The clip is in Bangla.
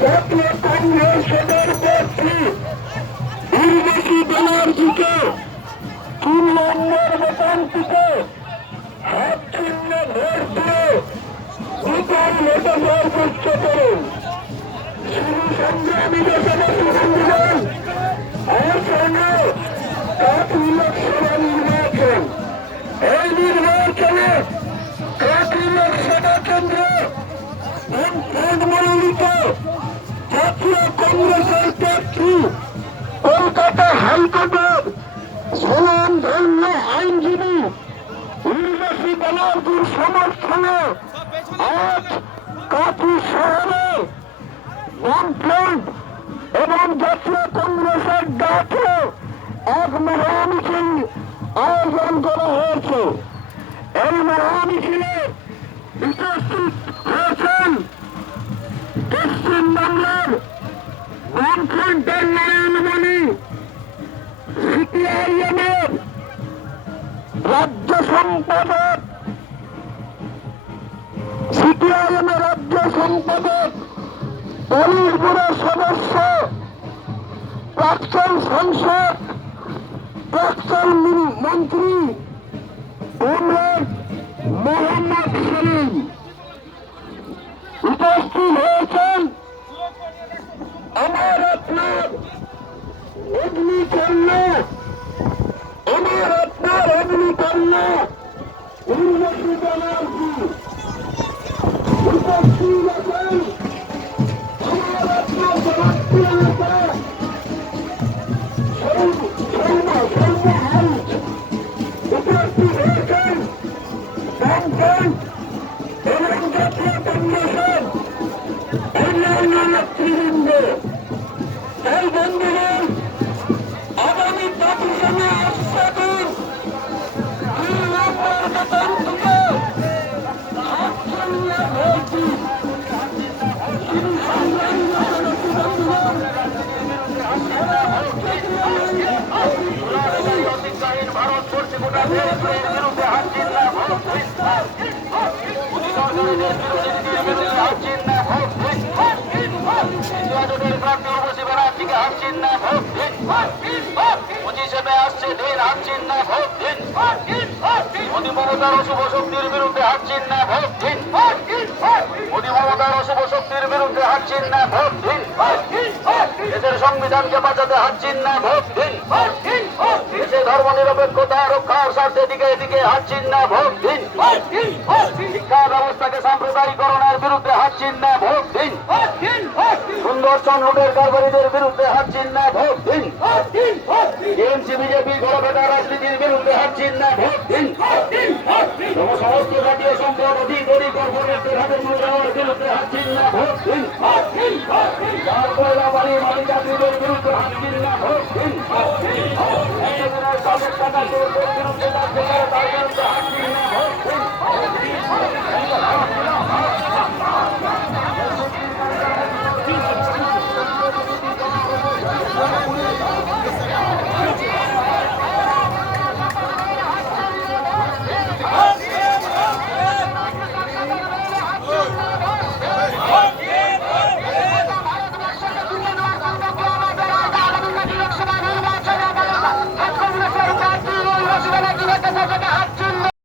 জাতীয় কংগ্রেসের প্রার্থী উর্বশী ব্যানার্জিকে 3 নম্বর ভোটান্তিকে হাত চিহ্ন ভোট দিয়ে বিপুল ভোটাধিকার পুষ্ট করুন। শুধু সংগ্রামী দেশবাসী বন্ধুগণ, আসন্ন কাঠি লোকসভা নির্বাচন, এই নির্বাচনে কাঠি লোকসভা কেন্দ্র মনোনীত জাতীয় কংগ্রেসের প্রার্থী কলকাতা হাইকোর্টের স্বনামধন্য আইনজীবী উর্বশী ব্যানার্জির সমর্থনে আজ কাঠি শহরে বামফ্রন্ট এবং জাতীয় কংগ্রেসের ডাকে এক মহামিছিল আয়োজন করা হয়েছে। এই মহামিছিলে উপস্থিত হয়েছেন পশ্চিম বাংলার বামফ্রন্টের নারায়ণমণি, সিপিআইএমের রাজ্য সম্পাদক, পুলিশ ব্যুরোর সদস্য, প্রাক্তন সাংসদ, প্রাক্তন মন্ত্রী কমরেড মোহাম্মদ সেলিম। উপস্থিত হয়েছেন আমার আপনার অগ্নিকন্যা উর্বশী ব্যানার্জি। উপস্থিত আছেন আমার আপনার জনপ্রিয় নেতা উপস্থিত হয়েছেন বামফ্রন্ট এবং জাতীয় কংগ্রেসের অন্যান্য নেতৃবৃন্দ। এই বন্ধুগণ, আগামী 25 আসছে দিন 2 নম্বর ভোটান্তিকে হাত চিহ্ন ভোট দিন। শুধু সংগ্রামী দেশবাসী বন্ধুগণ, ভারতবর্ষে গোটা দেশের বিরুদ্ধে হাত চিহ্ন ভোট দিন। হাত চিহ্ন ভোট দিন। প্রার্থী উর্বশী ব্যানার্জিকে হাত চিহ্ন ভোট দিন। 25 মে আসছে দিন, হাত চিহ্ন ভোট দিন। মোদী মমতার অশুভ শক্তির বিরুদ্ধে হাত চিহ্ন ভোট দিন। মোদী মমতার অশুভ শক্তির বিরুদ্ধে হাত চিহ্ন ভোট দিন। দেশের সংবিধানকে বাঁচাতে হাত চিহ্ন ভোট দিন। দেশের ধর্ম নিরপেক্ষতা রক্ষার স্বার্থে দিকে দিকে হাত চিহ্ন ভোট দিন। শিক্ষা ব্যবস্থাকে সাম্প্রদায়িকরণের বিরুদ্ধে হাত চিহ্ন ভোট দিন। সুন্দরবন লুটের কারবারিদের বিরুদ্ধে হাত চিহ্ন ভোট দিন। টিএমসি বিজেপি ঘোরাফেটা রাজনীতির বিরুদ্ধে হাত চিহ্ন ভোট দিন। সমস্ত জাতীয় সম্পদ অধিকারী কর্পোরেটের হাতে তুলে দেওয়ার বিরুদ্ধে হাত চিহ্ন ভোট দিন। কয়লা বাড়ি মালিকাদের বিরুদ্ধে হাত চিহ্ন ভোট দিন।